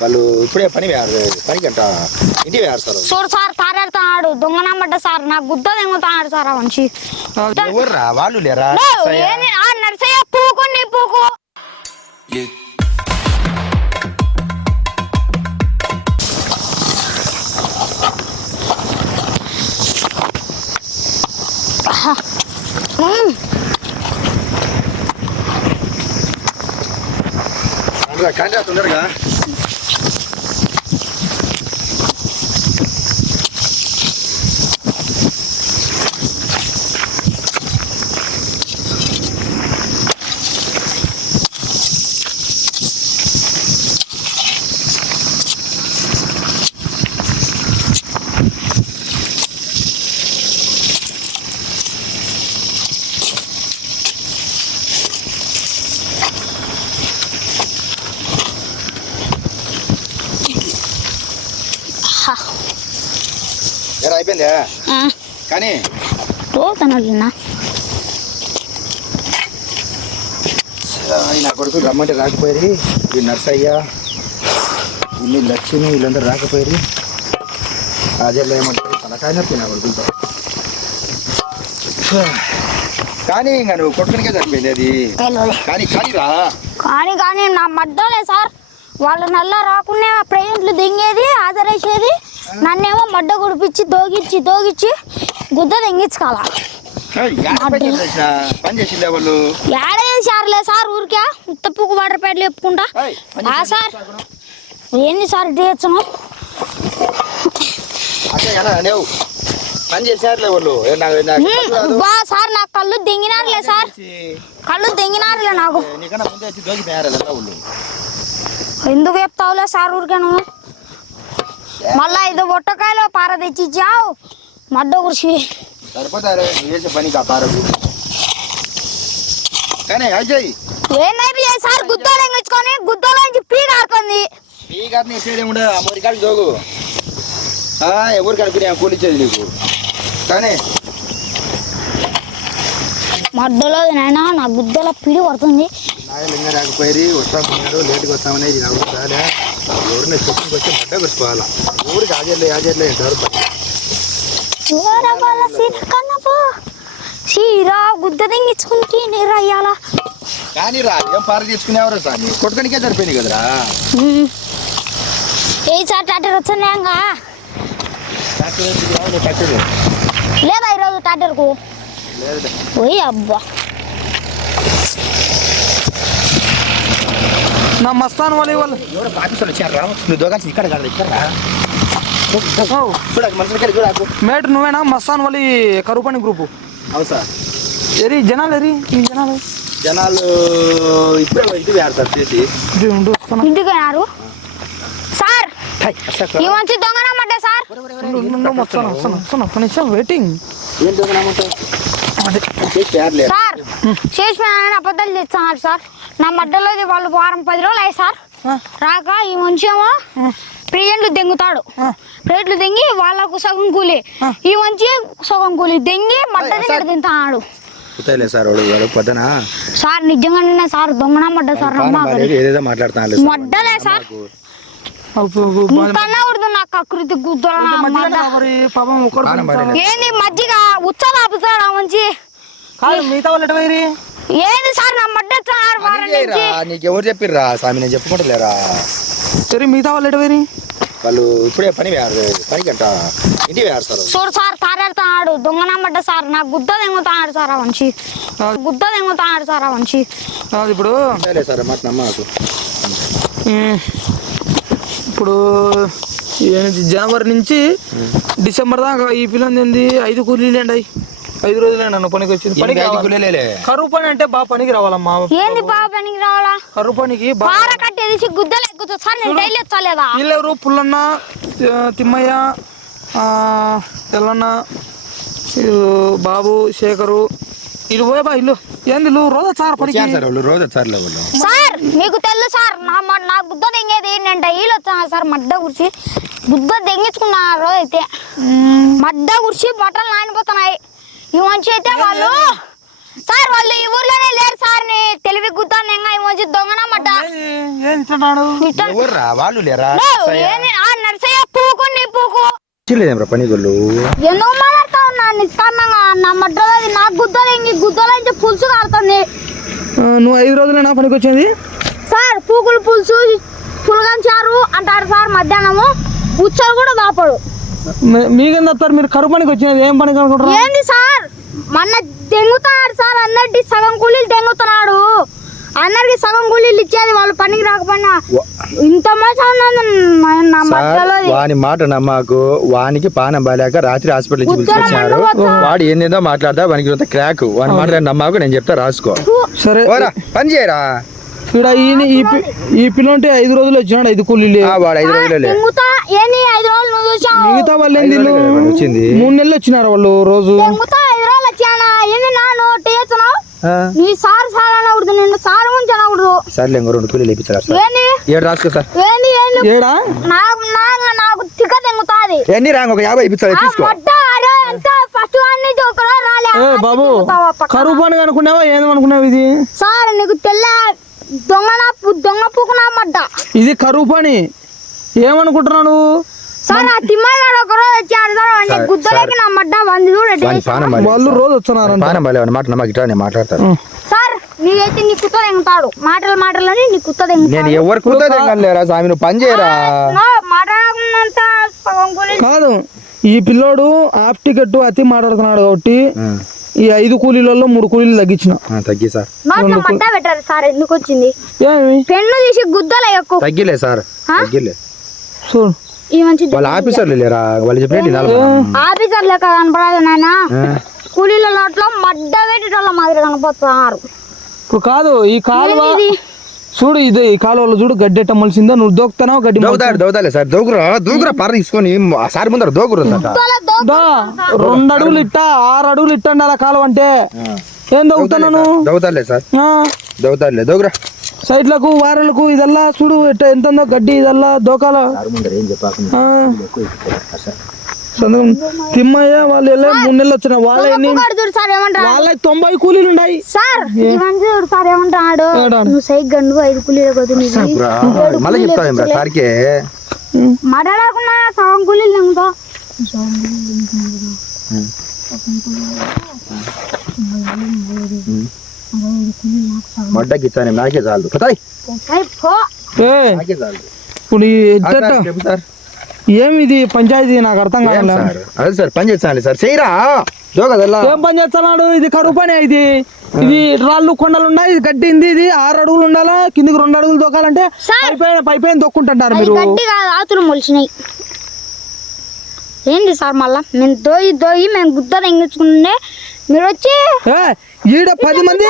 వాళ్ళు ఇప్పుడే పని అంట ఇంటికి వేస్తారు. చూడు సార్ తారేడుతున్నాడు దొంగనమ్మడ్డ సార్ నాకు గుద్ద తెంగుతున్నాడు సార్ ఎవర్రా? వాళ్ళు లేరా? నర్సయ్య? పూకు నీ పూకు. రా తొందరగా ఆ, కానీ పోతున్నాడున్నా నా కొడుకు రమ్మంటే రాకపోయి ఈ నర్సయ్య ఇల్లు లక్ష్మి వీళ్ళందరూ రాకపోయి అజర్లో ఏమంటారు తనకాయ నొప్పి నా కొడుకులతో. కానీ ఇంకా నువ్వు కొట్టుకునికే సరిపోయింది అది. కానీ కానీ రా. కానీ కానీ నా మడ్డలే సార్. వాళ్ళు నల్ల రాకుండా ప్రజెంట్లు దింగేది ఆదరేసేది. నన్నేమో మడ్డ గుడిపించి దోగిచ్చి దోగిచ్చి గుద్ద తెంగించుకోవాలా? ఏడేసారులే సార్ ఊరికే? ఉత్తప్పుకు వాటర్ ప్యాడ్లు చెప్పుకుంటా? ఆ సార్. ఏంది సార్ ఇటు. బా సార్ నాకు కళ్ళు దింగినారులే సార్. కళ్ళు దింగినారులే. నాకు. ఎందుకు చెప్తావులే సార్ ఊరికే నువ్వు మళ్ళా ఐదు బొట్టకాయలు పార తెచ్చి ఇచ్చావు మడ్డ కుర్చీ సరిపోతారు చేసే పని కాపారకు కానీ అజయ్ ఏంటైపు సార్ గుద్దలు ఎంగించుకొని గుద్దలో నుంచి పీ కారుతుంది ఈ గారిని ఇచ్చేది ఉండదు ఆ మూడు కాడికి దోగు ఆ, ఎవరు కనుక్కునే కూలి ఇచ్చేది నీకు? కానీ మడ్డలో నాయనా నా గుద్దలో పిడి పడుతుంది. నాయలు ఇంకా రాకపోయి వస్తామన్నారు లేట్గా వస్తామనేది నాకు రాలే. ఎవరిని చెప్పుకు వచ్చి మడ్డ పెట్టుకోవాలా? ఊరికి ఆజర్లే ఆజర్లే అంటారు ఊరబాల సీర కన్నపో. సీరా గుద్ద తెంగించుకుంటే నీరు అయ్యాలా కానీ రా ఏం పార తీసుకునేవారు సార్ కొట్టుకనికే సరిపోయింది కదరా? ఏ సార్ టాటర్ వచ్చిందేంగా ట్రాక్టర్ వేసి రావులే, ట్రాక్టర్. లేదా ఈరోజు టాటర్కు? ఓయ్ అబ్బా. నా మస్తాన్ వాళ్ళ వాళ్ళు ఎవరో పాకిస్తాన్ వచ్చారు నువ్వు దోగాల్సింది ఇక్కడ కాదు ఇక్కడ రా. చూడకు మనుషులకి చూడకు మేట్ నువ్వేనా? మస్తాన్ వాళ్ళ కరుపని గ్రూపు. అవును సార్. ఎరి జనాలు ఎరి ఈ జనాలు. జనాలు ఇప్పుడే ఇది వేరు సార్ చేసి. ఇంటికి పోయినారు? సార్. ఈ మంచి దొంగనమ్మడ్డ సార్? వస్తున్నా, వస్తున్నా, వస్తున్నా. ఒక్క నిమిషం వెయిటింగ్ ఏం తయారులే. సార్ చేసిపోయిన అబద్ధాలు తెస్తున్నారు సార్. నా మడ్డలో వాళ్ళు వారం పది రోజులు అయ్యి సార్. రాక ఈ మనిషి ఏమో ప్రెజెంట్లు దెంగుతాడు. ప్లేట్లు దెంగి వాళ్ళకు సగం కూలి. ఈ మంచి సగం కూలి. దెంగి మడ్డ కుతాయిలే సార్ వాడు పొద్దున? సార్ నిజంగానే సార్ ఏదేదో మాట్లాడుతున్నాను సార్. మడ్డలే సార్. ఇంకన్నా ఉడుతుంది నాకు అకృతి. ఏంది మజ్జిగ? మంచి? కాదు మిగతా వాళ్ళు ఎటు ఏంది సార్ నా మడ్డ సార్ వారం నుంచి? నీకు ఎవరు చెప్పిర్రా? స్వామి నేను చెప్పుకుంటలేరా? ఎరి మిగతా వాళ్ళు ఎటు పోయిరి వాళ్ళు ఇప్పుడే పని వేయారు పనికి అంట ఇంటికి వేస్తారు చూడు సార్ తారేడుతున్నాడు దొంగనమ్మడ్డ సార్. నాకు గుద్ద తెంగుతున్నాడు సార్ ఆ మనిషి గుద్ద తెంగుతున్నాడు సార్ ఆ కాదు ఇప్పుడు సరే సార్ మాట నమ్మకు. ఇప్పుడు జనవరి నుంచి డిసెంబర్ దాకా ఈ పిల్లలు ఏంది? ఐదు కూలీలు అండి ఐదు రోజులే నన్ను పనికి వచ్చింది. పనికి రావాలి. కరువు పని అంటే బాగా పనికి రావాలమ్మా. ఏంది బాబా పనికి రావాలా? కరువు పనికి బాగా పార కట్టేసి గుద్దలు ఎక్కుతుంది సార్ నేను డైలీ వచ్చలేదా వీళ్ళెవరు పుల్లన్న ఆ, తిమ్మయ్య ఆ, తెల్లన్న వీళ్ళు బాబు శేఖరు. ఇల్లు పోయే బా ఇల్లు. ఏంది ఇల్లు? రోజా సార్ పనికి. వచ్చారు సార్ వాళ్ళు రోజు వాళ్ళు సార్ మీకు తెలుసు సార్ నా మ- నా గుద్ద తెంగేది నేను డైలీ వచ్చాను సార్ మడ్డ కుర్చి గుద్ద తెంగించుకున్నా ఆ రోజు అయితే మడ్డ కుర్చి బట్టలు నానిపోతున్నాయి. ఈ మంచి అయితే వాళ్ళు సార్ వాళ్ళు ఈ ఊర్లోనే లేరు సార్ నీ తెలివి గుద్దాను ఈ దొంగనమాట. ఎవర్రా? వాళ్ళు లేరా? నర్సయ్య? పూకు నీ పూకు. ఎందుకు నా నాకు గుద్దలు ఇంక గుద్దలు ఇంక పులుసు కాలుతుంది. నువ్వు ఐదు రోజులైనా పనికి వచ్చింది సార్ పూకులు పులుసు పులగంచారు అంటారు సార్ మధ్యాహ్నము. ఉచ్చలు కూడా దాపడు. మీకేం చెప్తారు? మీరు కరువు పనికి వచ్చినది ఏం పనికి అనుకుంటారు ఏంది సార్? మొన్న దెంగుతున్నాడు సార్. అందరికి సగం కూలీలు దెంగుతున్నాడు అందరికి సగం కూలీలు ఇచ్చేది వాళ్ళు పనికి రాకపోయినా. ఇంత ఉన్నది నా- మధ్యలో వాని మాట నమ్మకు. వానికి పానం బాలేక రాత్రి హాస్పిటల్ నుంచి పిలిపించారు. వాడు ఏందేందో మాట్లాడతా వానికి క్రాక్. వాని మాట నమ్మకు నేను చెప్తా రాసుకో. సరే. పని చేయరా? ఇక్కడ ఈయన ఈ పి- ఈ పిల్లంటే ఐదు రోజులు వచ్చినాడు ఐదు కూలీలు ఆ, వాడు ఐదు రోజులే దెంగుతా ఏంది ఐదు రోజులు నువ్వు చూసావు? మిగతా వాళ్ళు ఏంది ఐదు రోజులే కదా వచ్చింది. మూడు నెలలు వచ్చినారు వాళ్ళు రోజు. ఐదు రోజులు వచ్చానా ఏంది నా నువ్వు చేస్తున్నావు ఆ, నీ సార్ సార్ అనకూడదు నిన్ను సార్ ముంచి అనకూడదు. సర్లే ఇంకో రెండు కూలీలు ఇప్పించారు సార్? ఏంది? ఏడు రాసుకో సార్. ఏంది ఏంది? ఏడా? నాకు నాకు నాకు తిక్క తెంగుతాది ఎన్ని రాంగ్? ఒక యాభై ఇప్పించాలి ఆ తీసుకో. మొట్ట అరే ఎంత ఫస్ట్ వన్ నుంచి ఒక రోజు రాలే ఏ బాబు? కరువు పని అనుకున్నావా ఏమనుకున్నావు ఇది? సార్ నీకు తెల్ల దొంగ నా దొంగ పూకునా మడ్డ? ఇది కరువు పని. ఏమనుకుంటున్నావు నువ్వు? సార్ ఆ తిమ్మగాడు ఒక రోజు వచ్చాడు సార్ వాడిని సార్, గుద్దలకి నా మడ్డ వంది చూడు ఎట్ట వాని చేశాడు. పానం బాలే వాళ్ళు రోజు మాట ఇట్లా నేను మాట్లాడతాను. సార్ నీవైతే నీ కుత్త తెంగుతాడు. మాటలు మాటలని నీ కుత్త నేను స్వామి నువ్వు పని చేయరా? కాదు ఈ పిల్లోడు హాఫ్ టికెట్ అతి మాట్లాడుతున్నాడు కాబట్టి ఈ ఐదు కూలీలలో మూడు కూలీలు తగ్గించిన. ఆ, తగ్గి సార్. నోట్లో మడ్డ పెట్టారు సార్ ఎందుకు వచ్చింది? ఏమి? పెన్ను తీసి గుద్దల ఎక్కువ తగ్గిలే సార్ తగ్గిలే. చూడు. ఈ మంచి వాళ్ళ ఆఫీసర్లు లేరా? వాళ్ళు చెప్పినట్టు వినాలి మనం. ఆఫీసర్ లెక్క కనపడదు నాయన. కూలీల నోట్లో మడ్డ పెట్టేటోళ్ళ మాదిరి కనపడుతున్నారు. ఇప్పుడు కాదు ఈ కాలువ? చూడు ఇది ఈ కాలువలో చూడు గడ్డి ఎట్టమలిసిందో నువ్వు దోక్తానావు గడ్డి దోగుతాడు దోగుతాలే సార్. దోగురా దూకురా పర్ర తీసుకొని సార్ ముందర దోగురు రెండు అడుగులు ఇట్టా ఆరు అడుగులు ఇట్టండి అలా కాలువ అంటే. ఏం దొక్కుతున్నాను దోగుతాడులే సార్ దోగుతాడులే దోగురా సైడ్లకు వారలకు ఇదల్లా చూడు ఎట్ట ఎంత ఉందో గడ్డి ఇదల్లా దోకాల. ఏం. సంతకం తిమ్మయ్య వాళ్ళు వెళ్ళే మూడు నెలలు వచ్చిన వాళ్ళ ఎన్ని ఒక్కడు చూడు సార్ ఏమంటారు? వాళ్ళ తొంభై కూలీలు ఉన్నాయి సార్ చూడు సార్ ఏమంటాడు? నువ్వు సైక్ గండు ఐదు కూలీలు కొద్ది మళ్ళీ చెప్తావు సార్కే? మాట్లాడకుండా సగం కూలీలు మడ్డకి నాకే చాలు నాకే చాలు ఇప్పుడు ఏమి ఇది పంచాయతీ? నాకు అర్థం సార్? అదే సార్ పని చేస్తాను సార్. చేయరా ఏం పని చేస్తున్నాడు? ఇది కరువు పని ఇది. ఇది రాళ్ళు కొండలు ఉన్నాయి ఇది గడ్డి ఉంది ఇది ఆరు అడుగులు ఉండాలా? కిందికి రెండు అడుగులు దొక్కాలంటే సార్. పైపైన పైపైన అది మీరు. గట్టి కాదు ఆతులు మొలిచినాయి. ఏంటి సార్ మళ్ళా? మేము దోయి దోయి మేము గుద్ద తెంగించుకుంటే మీరు వచ్చి ఈడ పది మంది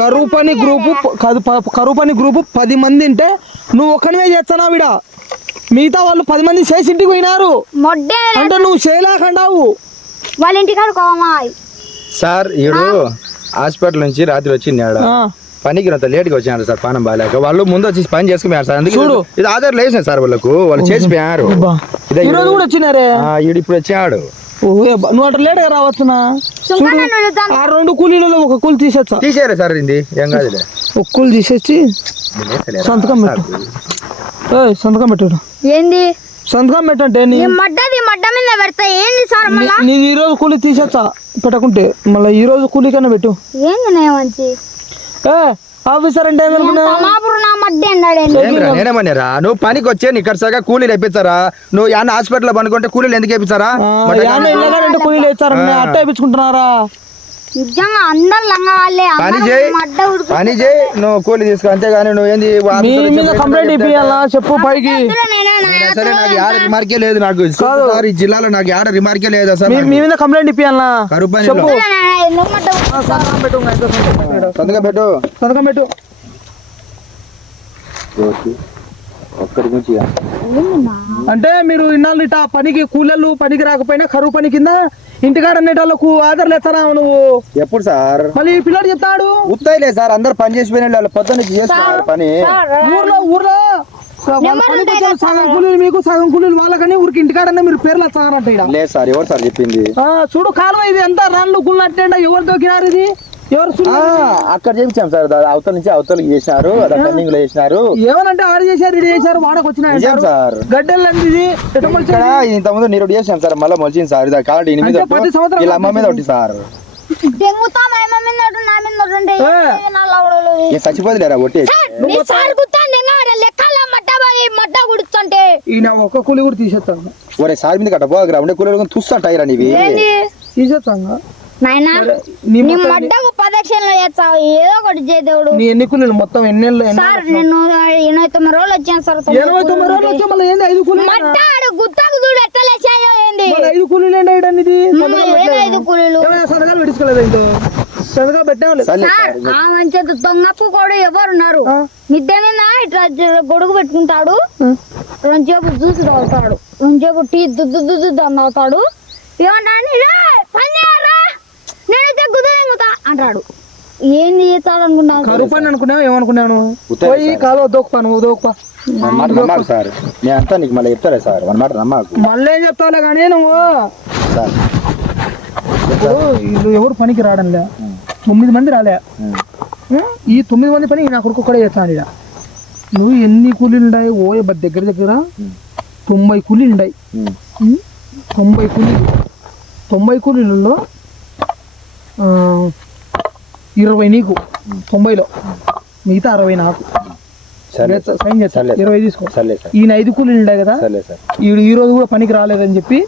కరువు పని గ్రూపు కాదు కరువు పని గ్రూపు పది మంది ఉంటే నువ్వు ఒక్కనివే చేస్తున్నావు ఈడ. మిగతా వాళ్ళు పది మంది చేసి ఇంటికి పోయినారు. మొడ్డే అంటే నువ్వు చేయలేకండావు. వాళ్ళ ఇంటికాడ కోమా సార్ ఈడు హాస్పిటల్ నుంచి రాత్రి వచ్చినాడు ఆ. పనికి అంత లేట్గా వచ్చినాడు సార్ పానం బాగాలేక వాళ్ళు ముందు వచ్చి పని చేసుకుపోయారు సార్. అందుకే చూడు. ఇది ఆధార్ లేసిన సార్ వాళ్ళకు. వాళ్ళు చేసిపోయారు. అబ్బా. ఇదే ఈ రోజు కూడా వచ్చినారే? ఆ, ఈడు ఇప్పుడు వచ్చాడు. నువ్వు అట్లా లేట్గా రావచ్చునా? ఆ రెండు కూలీలలో ఒక కూలి తీసేచ్చా తీసేయరు సార్ ఇది ఏం కాదులే. ఒక కూలి తీసేసి? సంతకం పెట్టు. సంతకం పెట్టు ఏంది? సంతకం పెట్టంటే మడ్డది మడ్డ మీద పెడతా. ఏంది సార్ మళ్ళా? నీ ఈ రోజు కూలి తీసేచ్చా? పెట్టకుంటే. మళ్ళీ ఈ రోజు కూలి కన్నా పెట్టు. ఏంది నే మంచి? ఏ ఆఫీసర్ అంటే నేనేమన్నారా? నువ్వు పనికి వచ్చే నీ ఖర్చుగా కూలీలు వేపిస్తారా? నువ్వు యాన్న హాస్పిటల్ పనుకుంటే కూలీలు ఎందుకు వేపిస్తారా? కూలీలు వేస్తారు? అట్ట వేయించుకుంటున్నారా నిజంగా అందరు పని చేయి. మడ్డ ఉడుకు పని చేయి. నువ్వు కూలి తీసుకో. అంతేగాని నువ్వు ఏంది మీ మీద కంప్లైంట్ ఇప్పియాలా చెప్పు పైకి. సరే నాకు యాడ రిమార్కే లేదు నాకు. సార్ ఈ జిల్లాలో నాకు యాడ రిమార్కే లేదు సార్ మీ మీ మీద కంప్లైంట్ ఇప్పియాలా కరువు పని చెప్పు? సంతకం పెట్టు సంతకం పెట్టు ఒక్కడి అంటే మీరు ఇన్నాళ్ళు ఇట్లా పనికి కూలీలు పనికి రాకపోయినా కరువు పని కింద ఇంటికాడ అనేటోళ్ళకు ఆధార్లు ఎత్తనా నువ్వు? ఎప్పుడు సార్? మళ్ళీ ఈ పిల్లడు చెప్తాడు. ఉత్తాయిలే సార్ అందరు పని చేసిపోయిన వాళ్ళు పొద్దున్న చేస్తున్నారు పని. ఊర్లో ఊర్లో వాళ్ళ పనికి వచ్చే సగం కూలీలు మీకు సగం కూలీలు వాళ్ళకని ఊరికి ఇంటికాడన్నా మీరు పేర్లు వచ్చారంట ఇక్కడ లేదు సార్ ఎవరు సార్ చెప్పింది? ఆ, చూడు కాలువ ఇది ఎంత రాళ్ళు గుళ్ళట్టే ఎవరు దొక్కినారు ఇది? అక్కడ చేయించాం సార్. అవతల నుంచి అవతలకి చేసినారు టర్నింగ్లో చేసినారు. ఏమనంటే ఆడ చేశారు ఇది చేశారు వాడకు వచ్చిన సార్? గడ్డలు? ఇక్కడ ఇంత ముందు నీరు చేసాం సార్ మళ్ళీ మొలిచింది సార్. ఇది కాబట్టి ఎనిమిది ఇలా అమ్మ మీద ఒకటి సార్. ఒకటి, ఒకటి చచ్చిపోతులేరా గుడుతుంటే ఈయన ఒక్క కూలి కూడా తీసేస్తాను ఒరే సార్ మీద కట్ట పోగరా ఉండే కూలీలు చూస్తుంటాయిరా నీవి. తీసేస్తాను నాయనా నీ ప్రదక్షిణలు చేస్తావు ఏదో ఒకటి చేదేవుడు నీ ఎన్ని కూలీలు మొత్తం ఎన్నెళ్ళు ఎన్ని సార్ నేను ఎనభై తొమ్మిది రోజులు వచ్చాను సార్ తొమ్మిది ఎనభై తొమ్మిది రోజులు వచ్చి మళ్ళీ ఏంది ఐదు కూలీలు మట్ట ఆడు గుత్తకు చూడు ఎట్లా లేచాయో ఏంది ఐదు కూలీలు ఏంటి ఐదు అనేది ఏదో ఐదు కూలీలు ఏమైనా సంతకాలు పెట్టించుకోలేదు ఇంత సంతకాలు పెట్టాము సర్లే సార్ సార్ ఆ మంచి కూడా ఎవరున్నారు మీద ఇట్లా గొడుగు పెట్టుకుంటాడు రెండుసేపు జ్యూస్ తాగుతాడు రెండుసేపు టీ దుద్దు దుద్దు "రే, పని చేయరా నేనైతే గుద్ద తింగుతా అంటాడు. ఏంది చేస్తాడు అనుకున్నావు కరువు పని అనుకున్నావు? ఏమనుకున్నాను? పోయి దోక్కుపా మన మాట నమ్మాలి సార్. నేను అంతా నీకు మళ్ళీ చెప్తారా సార్. మన మాట నమ్మాకు. మళ్ళీ ఏం చెప్తావులే కానీ నువ్వు? సార్. ఇప్పుడు వీళ్ళు ఎవరు పనికి రావడంలే తొమ్మిది మంది రాలే? ఈ తొమ్మిది మంది పని నా కొడుకు కూడా చేస్తాను ఇక నువ్వు ఎన్ని కూలీలు ఉన్నాయి ఓ బ- దగ్గర దగ్గర తొంభై కూలీలు ఉన్నాయి? తొంభై కూలీలు. తొంభై కూలీలలో ఇరవై నీకు తొంభైలో. మిగతా అరవై నాకు. చేస్తా, సైన్ చేస్తా. సర్లే సార్. ఇరవై తీసుకో. సర్లే సార్. ఈయన ఐదు కూలీలు ఉన్నాయి కదా సార్. ఈడు ఈ రోజు కూడా పనికి రాలేదని చెప్పి.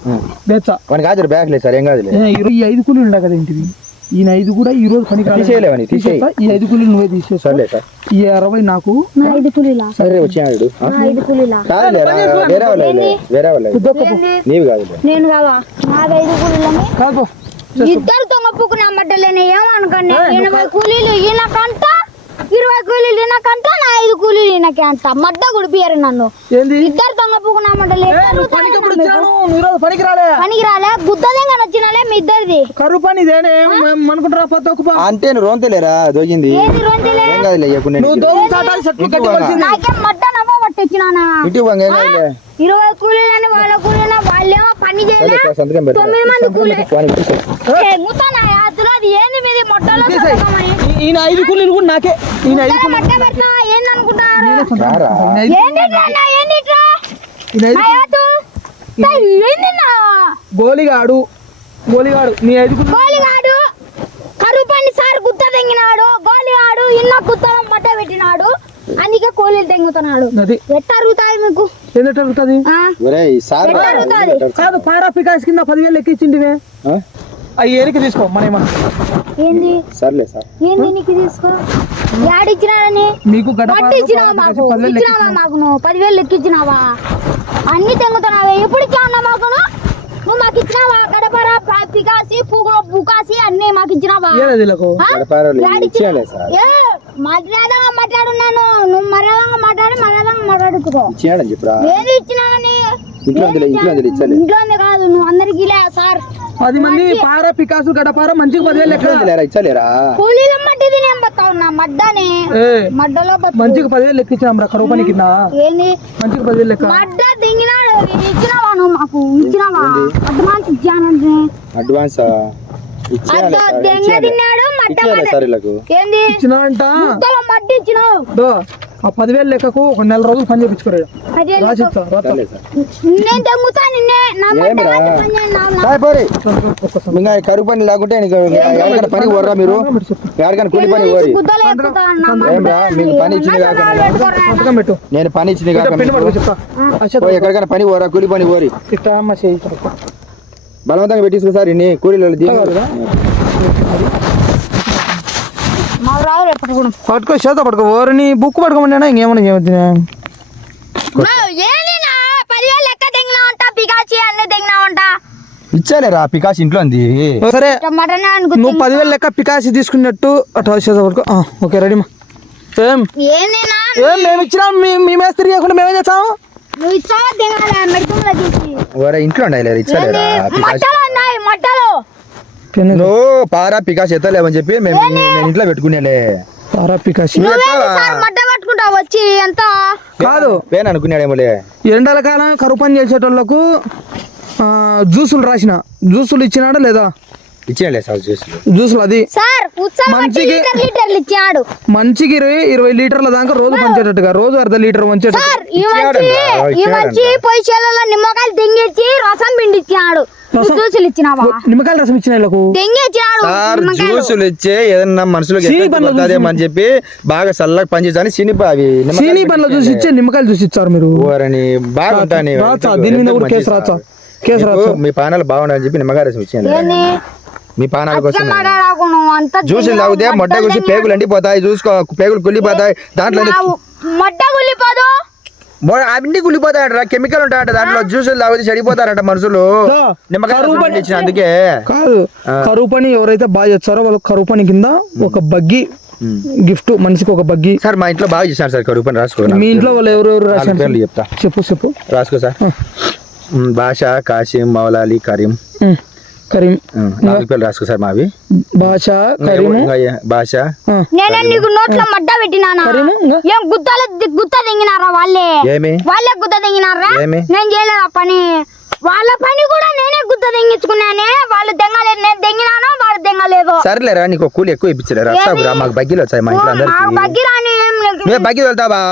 తెచ్చా మనకి హాజరు బ్యాగ్ లేదు సార్ ఏం కాదులే. ఏ, ఈ ఐదు కూలీలు ఉన్నాయి కదా ఇంటివి ఈయన ఐదు కూడా ఈ రోజు పనికి రాలేదు. తీసేస్తా. ఈ ఐదు కూలీలు నువ్వే తీసేస్తా సర్లే సార్. ఈ అరవై నాకు. నా ఐదు కూలీలా? సరే వచ్చాడు వేరే వాళ్ళే వేరే వాళ్ళే. నీవి కాదులే. నేను కాదా? నాది ఐదు కూలీలని? కాదు ఇద్దరు దొంగపుకు నమ్మటలేని ఏమనుకోండి ఎనభై కూలీలు ఈయనకంట ఇరవై కూలీలు ఈయనకంట నా ఐదు కూలీలు ఈయనకి అంట. మడ్డ గుడిపియారు నన్ను. ఏంది? ఇద్దరు ఏ, నువ్వు పనికి రాలే. గుద్దలింగా వచ్చినాలే మీ ఇద్దరిది. కరువు పని అనుకుంటారా అంటే నువ్వు రోంతలేరా? నేను నువ్వు నాకేం మడ్డ నమ్మ ఇరవై కూలీలని వాళ్ళ కూలీన వాళ్ళేమో పని చేయలే. తొమ్మిది మంది అది ఏంది మీది? మొట్టలో తీసేయ్. చదవమని. ఈ- ఈయన ఐదు కూలీలు కూడా నాకే. ఈయన ఐదు ఇద్దరు మట్ట పెడతా ఏంది అనుకుంటారు ఇట్లా ఇట్లా? గోలిగాడు. గోలిగాడు. నీ ఐదు గోలిగాడు. కరువు పని సార్ గుత్త తెంగినాడు. గోలిగాడు. ఇన్న గుత్తలో మట్ట పెట్టినాడు. అందుకే కోలీలు తెంగుతున్నాడు. నది ఎట్ట అరుగుతాయి మీకు? ఎందుకు అరుగుతుంది? కాదు పారా పికాస్ కింద పదివేలు ఎక్కించింటివే ఆ? అవి ఏనికి తీసుకో మనమా ఏంది? సర్లే సార్. ఏంది నీకు తీసుకో? యాడిచ్చినాడని మీకు ఇచ్చినావా మాకు? ఇచ్చినావా మాకు నువ్వు? పదివేలు లెక్కిచ్చినావా అన్ని తెంగుతున్నావా. ఎప్పుడు ఇచ్చావా మాకు నువ్వు? నువ్వు మాకు ఇచ్చినావా? గడపర పికాసి పూగు బుకాసి అన్ని మాకు ఇచ్చినావా? మర్యాదగా మాట్లాడున్నాను? నువ్వు మర్యాదగా మాట్లాడి మర్యాదగా మాట్లాడుకో చెప్పురా ఇచ్చినావని ఇంట్లో ఇచ్చేలే. కాదు నువ్వు అందరికి లే సార్. పది మంది పార పికాసు గడపార మంచిగా పదివేలు ఎక్కడ లెక్క ఉందిలేరా ఇచ్చలేరా? కూలీల మట్టిది నేను బతా ఉన్నా మడ్డని? మడ్డలో బతుకు. మంచిగా పదివేలు లెక్కించాం రా కరువు పని కింద. ఏంది? మంచిగా పదివేలు లెక్క. మడ్డ దింగినాడు ఇచ్చినావా నువ్వు మాకు? ఇచ్చినావా? అడ్వాన్స్ ఇచ్చానంటే. అడ్వాన్స్? ఆ పదివేలు లెక్కకు ఒక నెల రోజులు పని పోరి. ఇంకా కరువు పని లేకుంటే నీకు ఎక్కడికైనా పని పోర్రా మీరు? ఎక్కడికైనా కూలి పని మీకు ఇచ్చింది పెట్టు. నేను పని ఇచ్చింది కాక పెట్టి పడుకో మీకు. చెప్తా. అచ్చా పోయి ఎక్కడికైనా పని పోరా? కూలి పని పోరి ఇట్లా అమ్మ చేయి కరెక్ట్. బలవంతంగా పెట్టించుకో సార్ ఇన్ని కూలీలు పట్టుకో చేత పట్టుకో. ఓరిని బుక్ పట్టుకోమన్నా ఇంకేమన్నా చేయవద్దు మా ఏంది నా? పదివేలు లెక్క తెంగినా ఉంటా పికాచి అన్ని తెంగినా ఉంటా. ఇచ్చాలేరా పికాస్ ఇంట్లో ఉంది. సరే. నువ్వు పదివేలు లెక్క పికాసి తీసుకున్నట్టు అట్లా చేత పట్టుకో. ఆ, ఓకే రెడీ మా ఏం ఏం మేము ఇచ్చినాం మీ మీ మేస్త్రి చేయకుండా మేమేం చేస్తాము నువ్వు ఇచ్చావా తెంగాల మెడికల్ తీసి? ఓరే ఇంట్లో ఉండాలి ఇచ్చాలేరా పికాస్ మట్టలు ఉన్నాయి మట్టలు. నువ్వు పారా ఎత్తలేవని చెప్పి మేము నేను ఇంట్లో పెట్టుకునేలే. పారా మట్ట పట్టుకుంటావు వచ్చి? ఎంత? కాదు. వేన్ అనుకున్నాడేమోలే. ఎండల కాలం కరువు పని చేసేటోళ్ళకు ఆ, జ్యూసులు రాసిన. జ్యూసులు ఇచ్చినాడా లేదా? ఇచ్చేయండి సార్ జ్యూసులు అది సార్ మంచికి- లీటర్లు ఇచ్చాడు. మంచికి ఇరవై ఇరవై లీటర్ల దాకా రోజు పంచేటట్టుగా రోజు అర్ధ లీటర్ పంచేటట్టు సార్ ఈ ఇచ్చాడంట, మంచి ఈ ఇచ్చాడంట. మంచి పొయ్యి చేలలో నిమ్మకాయలు రసం పిండిచ్చాడు. నువ్వు జ్యూసులు ఇచ్చినావా? నిమ్మకాయల రసం ఇచ్చిన వీళ్ళకు? సార్ జ్యూసులు ఇచ్చే ఏదన్నా మనుషులకు సీని అని చెప్పి బాగా చల్లగా పనిచేసాను సిని అవి నిమ్మకాయలు చూసి ఇచ్చే నిమ్మకాయలు చూసి ఇచ్చారు మీరు. రాచా, దీని మీద కూడా కేసు రాచా కేసు రాచా. మీ పానాలు బాగుండాలని చెప్పి నిమ్మకాయ రసం ఏంది? మీ పానాల కోసం జ్యూసులు తాగితే మొట్ట గురించి పేగులు ఎండిపోతాయి చూసుకో పేగులు కుళ్ళిపోతాయి దాంట్లో మొట్ట అన్ని కుళ్ళిపోతాయట కెమికల్ ఉంటాయట దాంట్లో జ్యూసులు తాగితే చెడిపోతారట మనుషులు. నిమ్మకాయ అందుకే. కాదు కరువు పని ఎవరైతే బాగా చేస్తారో వాళ్ళకి కరువు పని కింద ఒక బగ్గి గిఫ్ట్ మనిషికి ఒక బగ్గి. సార్ మా ఇంట్లో బాగా చేశారు సార్ కరువు పని రాసుకో మీ ఇంట్లో వాళ్ళు ఎవరెవరు రాశారు? చెప్తా. చెప్పు చెప్పు. రాసుకో సార్. బాషా కాసిం మౌలాలి కరీం. కరీం రాసుకో సార్ మావి. భాష నేనే నీకు నోట్లో మడ్డ పెట్టినానా? ఏం గుత్తల గుత్త తెంగినారా వాళ్ళే? ఏమి? వాళ్ళే గుత్త తెంగినారా? ఏమి? నేను చేయలేదు ఆ పని? వాళ్ళ పని కూడా నేనే గుత్త తెంగించుకున్నానే. వాళ్ళు తెంగలేదు నేను తెంగినాను వాళ్ళు తెంగలేదు. సరేలేరా నీకు కూలి ఎక్కువ ఇప్పించలేరా? మాకు బగ్గీలు వచ్చాయి మా ఇంట్లో అందరికి. బగ్గి వెళ్తావా?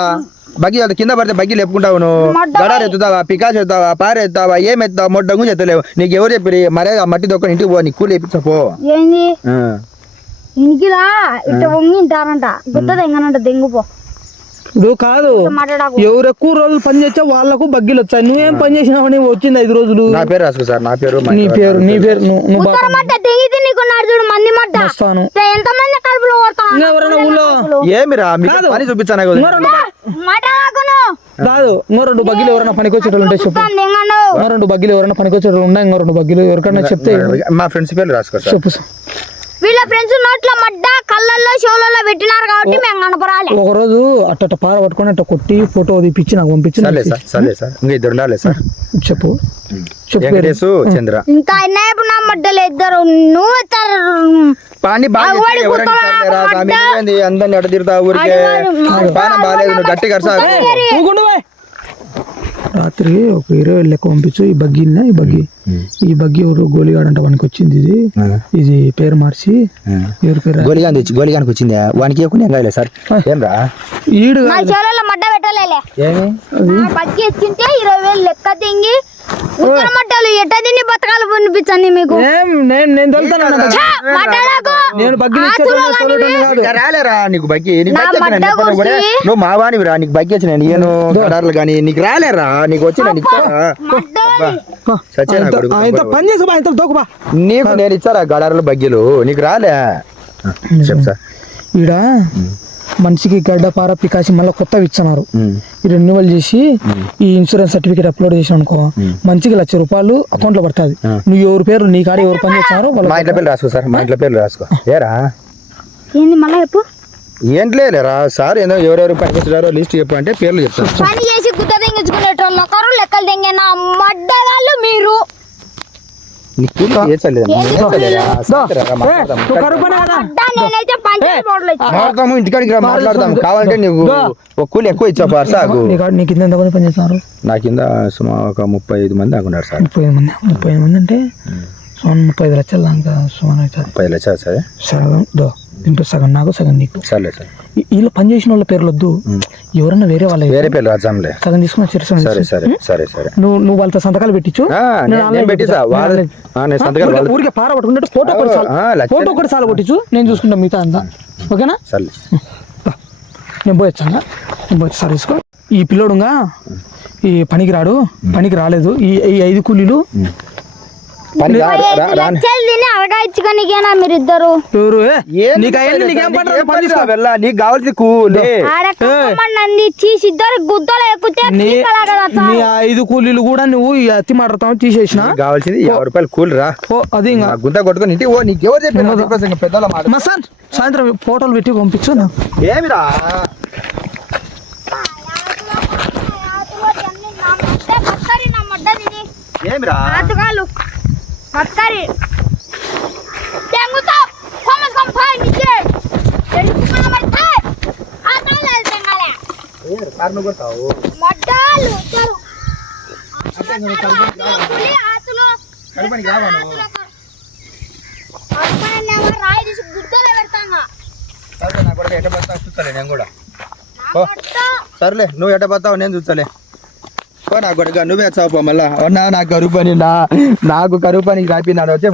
బగ్గి వెళ్తా కింద పడితే బగ్గిలు ఎప్పుకుంటావు నువ్వు. గడారు ఎత్తుతావా పికాస్ ఎత్తావా పార ఎత్తావా ఏం ఎత్తావా మొడ్డ గురించి ఎత్తలేవు. నీకు ఎవరు చెప్పి మరే ఆ మట్టి దొక్క ఇంటికి పో నీకు కూలి ఇప్పించపో ఏంది? ఇంటికిరా ఇట్ట వంగి ఇంటారంట గుత్త తెంగనంట దెంగుపో ఇప్పుడు కాదు ఎవరు ఎక్కువ రోజులు పని చేస్తే వాళ్ళకు బగ్గిలు వచ్చాయి నువ్వేం పని చేసినావని వచ్చింది ఐదు రోజులు నా పేరు రాసుకో సార్ నా పేరు నీ పేరు నీ పేరు నువ్వు నువ్వు వస్తాను ఎంత మంది కడుపులో ఇంకా ఎవరైనా ఊళ్ళో ఏమిరా మీకు పని చూపించాను కదా ఇంకో రెండు బగ్గిలు ఎవరైనా పనికి వచ్చేటోళ్ళు ఉంటే చెప్పు ఇంకో రెండు బగ్గిలు ఎవరైనా పనికి వచ్చేటోళ్ళు ఉన్నాయి ఇంకో రెండు బగ్గిలు ఎవరికైనా చెప్తే మా ఫ్రెండ్స్ పేర్లు రాసుకో చెప్పు సార్. వీళ్ళ ఫ్రెండ్స్ నోట్ల మడ్డ కళ్ళల్లో చెవులలో పెట్టినారు కాబట్టి మేము కనపరాలి ఒక రోజు అట్ట పార పట్టుకొని అట్ట కొట్టి ఫోటో తీపిచ్చి నాకు పంపించి సార్ సర్లే సార్ ఇంకా ఇద్దరు ఉండాలి సార్. చెప్పు. చెప్పు చంద్ర. ఇంకా అన్నయ్యపు నా మడ్డలు ఇద్దరు? నువ్వు పాని అందరిని అడ్డ ఊరికే. పానం బాగాలేదు గట్టి. రాత్రి ఒక ఇరవై లెక్క పంపించు ఈ బగ్గి ఉందా? ఈ బగ్గి. ఈ బగ్గి ఎవరు గోలిగాడంట వానికి వచ్చింది ఇది. ఇది పేరు మార్చి. ఎవరి పేరు? గోలిగాని తెచ్చి గోలిగానికి వచ్చిందా? వానికి ఇవ్వకుండా సార్. ఏం రా ఈడు మడ్డ పెట్టలేలే. ఏమి? బగ్గి ఇచ్చింటే ఇరవై వేలు లెక్క తింగి ఎట్ట తిని బతకాలు వినిపించండి మీకు? నేను నేను రాలేరా? నీకు బగ్గి నువ్వు మా వాణివి రా. నీకు బగ్గి వచ్చిన నేను గడార్లు కానీ నీకు రాలేరా? నీకు వచ్చిన నీకు? ఇంత పని చేసి బా ఇంత దోకుబా నీకు నేను ఇచ్చారా గడారులు బగ్గిలు? నీకు రాలే? సార్. ఈడ మనిషికి గడ్డ పార పికాసి మళ్ళీ కొత్తవి ఇచ్చినారు. ఈ రెన్యువల్ చేసి ఈ ఇన్సూరెన్స్ సర్టిఫికేట్ అప్లోడ్ చేసాను అనుకో మంచిగా లక్ష రూపాయలు అకౌంట్లో పడుతుంది నువ్వు ఎవరి పేరు నీ కాడ ఎవరు పని చేస్తున్నారో మా ఇంట్లో పేర్లు రాసుకో సార్ మా ఇంట్లో పేర్లు రాసుకో. ఏరా? ఏంది మళ్ళా చెప్పు? ఏంట్లేరా సార్ ఏదో ఎవరెవరు పనిచేస్తున్నారో లిస్ట్ చెప్పు అంటే పేర్లు చెప్తాను. పని చేసి గుద్ద తెంగించుకునేటోళ్ళు ఒకరు లెక్కలు తెంగిన మడ్డగాళ్ళు మీరు. మాట్లాడదాము ఇంటికాడికి రా మాట్లాడదాం. కావాలంటే నువ్వు. ఒక కూలి ఎక్కువ ఇచ్చావు సార్ సాగు. కింద ఎంతమంది పని చేస్తున్నారు నా కింద సుమారు ఒక ముప్పై ఐదు మంది అనుకున్నారు సార్. ముప్పై ఐదు మంది ముప్పై ఐదు మంది అంటే సుమారు ముప్పై ఐదు లక్షలు దాకా సుమారు ముప్పై లక్షలు సరే? సగం దో. దీంట్లో సగం నాకు సగం నీకు. సార్ ఈ- వీళ్ళు పని చేసిన వాళ్ళ పేర్లు వద్దు. ఎవరన్నా వేరే వాళ్ళ వేరే పేర్లు రాజాంలే సగం తీసుకుని సరే. సరే సరే సరే. నువ్వు నువ్వు వాళ్ళతో సంతకాలు పెట్టించు. నేను. వాళ్ళ- సంతకాలు ఊరికే- పార పట్టుకుంటే ఫోటో ఒకటి ఫోటో ఒకటి చాలు కొట్టించు. నేను చూసుకుంటా మిగతా అంతా. ఓకేనా? సర్లే. దా. నేను పోయొచ్చాను నేను పోయి సార్ తీసుకో. ఈ పిల్లోడుగా ఈ పనికి రాడు పనికి రాలేదు. ఈ ఈ ఐదు కూలీలు మీరిద్దరు? నీకు. నీ ఐదు కూలీలు కూడా నువ్వు ఈ అత్తి మాడతావు తీసేసిన? కావాల్సింది యాభై రూపాయలు కూలి రా. ఓ అది గుంత కొట్టుకొని ఇంటికి ఓ నీకు ఎవరు చెప్పారు పెద్దల మాట మా సార్ సాయంత్రం ఫోటోలు పెట్టి పంపించు నాకు ఏమిరా? బతకరి నా మడ్డ తిని. ఏమిరా ఆతుగాలు బతకరి తెంగుతా కొమ్మ కొమ్మ నిచ్చే తెలుసుకున్నా మరి థాయ్ ఆతల తెంగాలే కారు నువ్వు కొడతావు మడ్డాలు చాలు. అంటే నువ్వు కరుపనికి రావా? పులి ఆతులు. కరుపనికి రావా నువ్వు కరుపనేమో రాయి తీసి గుడ్డలో పెడతాంగా. సరే నా కొడుకు ఎట్ట పడతావు చూస్తాలే నేను కూడా. సర్లే నువ్వు ఎట్ట పడతావు నేను చూస్తాలే నా కొడుకు నువ్వే చావు మళ్ళా. అవునా నాకు కరువు పని నా నాకు కరువు పనికి రాపినాడు వచ్చే